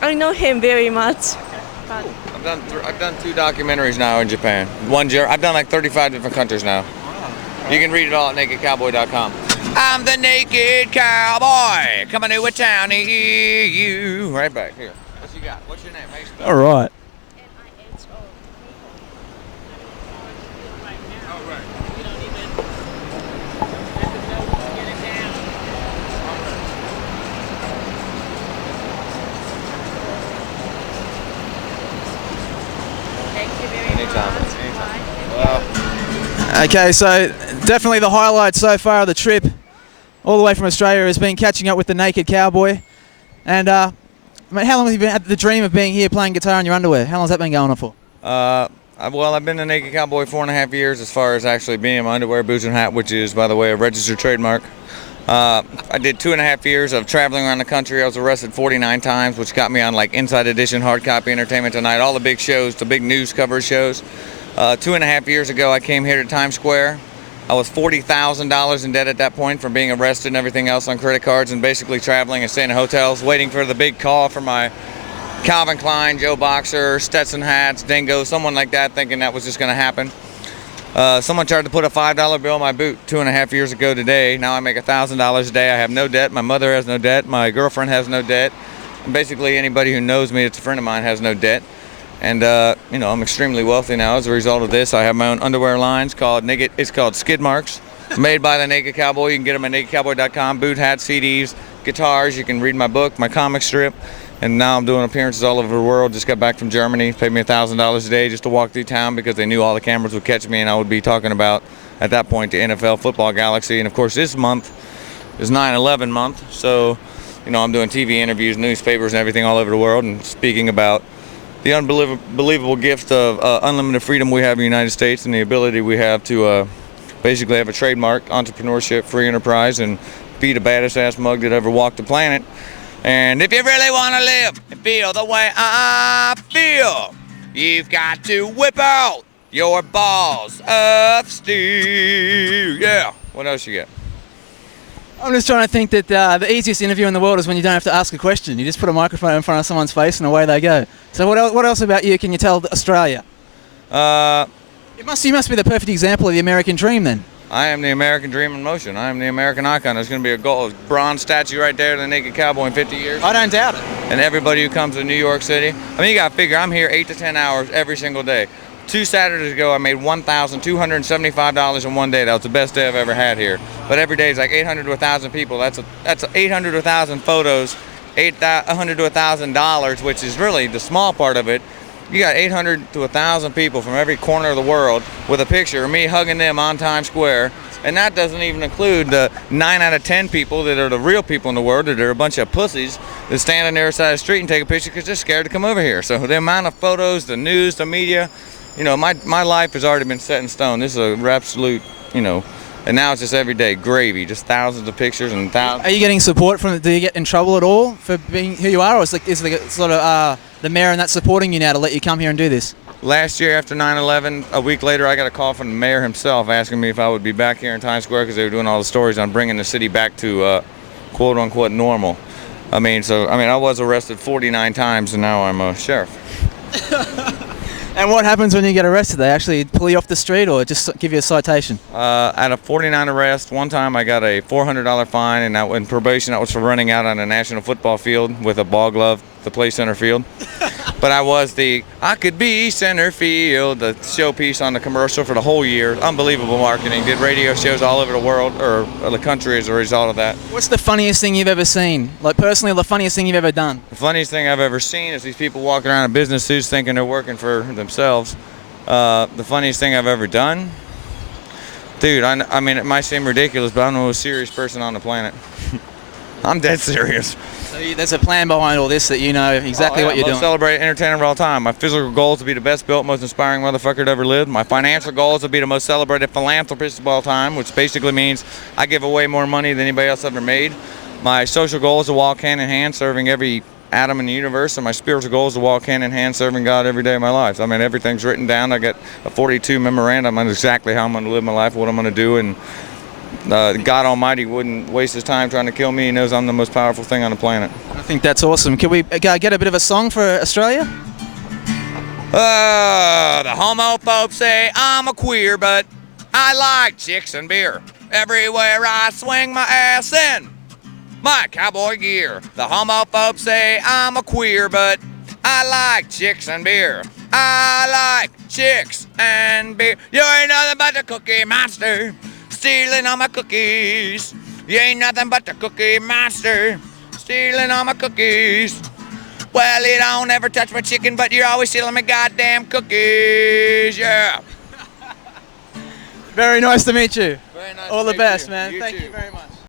I know him very much. But I've done 2 documentaries now in Japan. I've done like 35 different countries now. You can read it all at nakedcowboy.com. I'm the Naked Cowboy coming to a town near you. Right back here. What you got? What's your name? How you spell it? All right. Okay, so definitely the highlight so far of the trip, all the way from Australia, has been catching up with the Naked Cowboy. And mate, how long have you been had the dream of being here playing guitar in your underwear? How long has that been going on for? Well, I've been the Naked Cowboy 4.5 years as far as actually being in my underwear, boots, and hat, which is, by the way, a registered trademark. I did 2.5 years of traveling around the country. I was arrested 49 times, which got me on like Inside Edition, Hard Copy, Entertainment Tonight, all the big shows, the big news cover shows. 2.5 years ago, I came here to Times Square. I was $40,000 in debt at that point from being arrested and everything else on credit cards, and basically traveling and staying in hotels, waiting for the big call for my Calvin Klein, Joe Boxer, Stetson hats, Dingo, someone like that, thinking that was just going to happen. Someone tried to put a $5 bill in my boot 2.5 years ago today. Now I make $1,000 a day. I have no debt. My mother has no debt. My girlfriend has no debt. And basically anybody who knows me that's a friend of mine has no debt. And you know, I'm extremely wealthy now as a result of this. I have my own underwear lines called Naked. It's called Skid Marks. It's made by the Naked Cowboy. You can get them at nakedcowboy.com. Boot, hats, CDs, guitars. You can read my book, my comic strip. And now I'm doing appearances all over the world. Just got back from Germany. Paid me $1,000 a day just to walk through town because they knew all the cameras would catch me, and I would be talking about, at that point, the NFL football galaxy. And of course, this month is 9/11 month. So, you know, I'm doing TV interviews, newspapers, and everything all over the world, and speaking about the unbelievable gift of unlimited freedom we have in the United States, and the ability we have to basically have a trademark, entrepreneurship, free enterprise, and be the baddest ass mug that ever walked the planet. And if you really want to live and feel the way I feel, you've got to whip out your balls of steel. Yeah. What else you got? I'm just trying to think that the easiest interview in the world is when you don't have to ask a question. You just put a microphone in front of someone's face and away they go. So what else about you can you tell Australia? You must be the perfect example of the American dream then. I am the American dream in motion. I am the American icon. There's going to be a gold bronze statue right there of the Naked Cowboy in 50 years. I don't doubt it. And everybody who comes to New York City, I mean, you got to figure, I'm here 8 to 10 hours every single day. 2 Saturdays ago, I made $1,275 in one day. That was the best day I've ever had here. But every day is like 800 to 1,000 people. That's 800 to 1,000 photos, $800 to $1,000, which is really the small part of it. You got 800 to 1,000 people from every corner of the world with a picture of me hugging them on Times Square. And that doesn't even include the 9 out of 10 people that are the real people in the world, that are a bunch of pussies that stand on the other side of the street and take a picture because they're scared to come over here. So the amount of photos, the news, the media, you know, my life has already been set in stone. This is a absolute, you know, and now it's just every day gravy, just thousands of pictures and thousands. Are you getting support from? Do you get in trouble at all for being who you are, or is the sort of the mayor and that supporting you now to let you come here and do this? Last year after 9/11, a week later, I got a call from the mayor himself asking me if I would be back here in Times Square because they were doing all the stories on bringing the city back to quote unquote normal. I mean, I was arrested 49 times and now I'm a sheriff. And what happens when you get arrested? They actually pull you off the street or just give you a citation? Out of 49 arrests, one time I got a $400 fine, and that in probation, that was for running out on a national football field with a ball glove to play center field. But I could be center field, the showpiece on the commercial for the whole year. Unbelievable marketing. Did radio shows all over the world, or the country, as a result of that. What's the funniest thing you've ever seen? Like personally, the funniest thing you've ever done? The funniest thing I've ever seen is these people walking around in business suits thinking they're working for themselves. The funniest thing I've ever done? Dude, I mean, it might seem ridiculous, but I'm the most serious person on the planet. I'm dead serious. So there's a plan behind all this that you know exactly what you're doing. Most celebrated entertainer of all time. My physical goal is to be the best built, most inspiring motherfucker that ever lived. My financial goal is to be the most celebrated philanthropist of all time, which basically means I give away more money than anybody else ever made. My social goal is to walk hand in hand, serving every atom in the universe, and my spiritual goal is to walk hand in hand, serving God every day of my life. I mean, everything's written down. I got a 42 memorandum on exactly how I'm going to live my life, what I'm going to do, and God Almighty wouldn't waste his time trying to kill me. He knows I'm the most powerful thing on the planet. I think that's awesome. Can we get a bit of a song for Australia? The homophobes say I'm a queer, but I like chicks and beer. Everywhere I swing my ass in my cowboy gear. The homophobes say I'm a queer, but I like chicks and beer. I like chicks and beer. You ain't nothing but the cookie monster, stealing all my cookies. You ain't nothing but the cookie monster, stealing all my cookies. Well, you don't ever touch my chicken, but you're always stealing my goddamn cookies. Yeah. Very nice to meet you. Very nice All to the meet best, you. man. You Thank too. you very much.